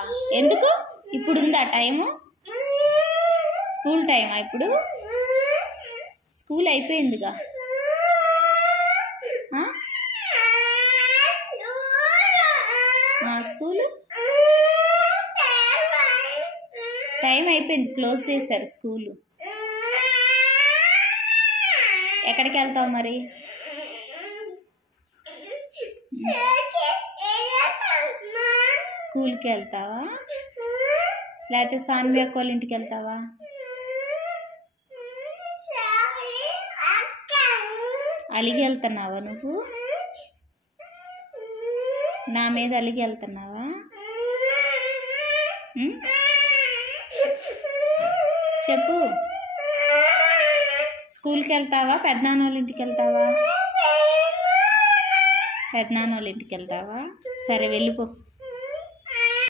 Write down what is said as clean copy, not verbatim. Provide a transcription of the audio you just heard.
వెళ్తావా? ఎందుకు? ఇప్పుడు ఉందా టైము? స్కూల్ టైమా ఇప్పుడు? స్కూల్ అయిపోయిందిగా. స్కూల్ టైం అయిపోయింది, క్లోజ్ చేశారు స్కూలు. ఎక్కడికి వెళ్తావు మరి? స్కూల్కి వెళ్తావా లేకపోతే సాన్వి అక్క వాళ్ళ ఇంటికి వెళ్తావా? అలిగి వెళ్తున్నావా నువ్వు? నా మీద అలిగి వెళ్తున్నావా? చెప్పు. స్కూల్కి వెళ్తావా పెద్దనాన్న వాళ్ళ ఇంటికి వెళ్తావా? పెద్దనాన్న వాళ్ళ ఇంటికి వెళ్తావా? సరే వెళ్ళిపో.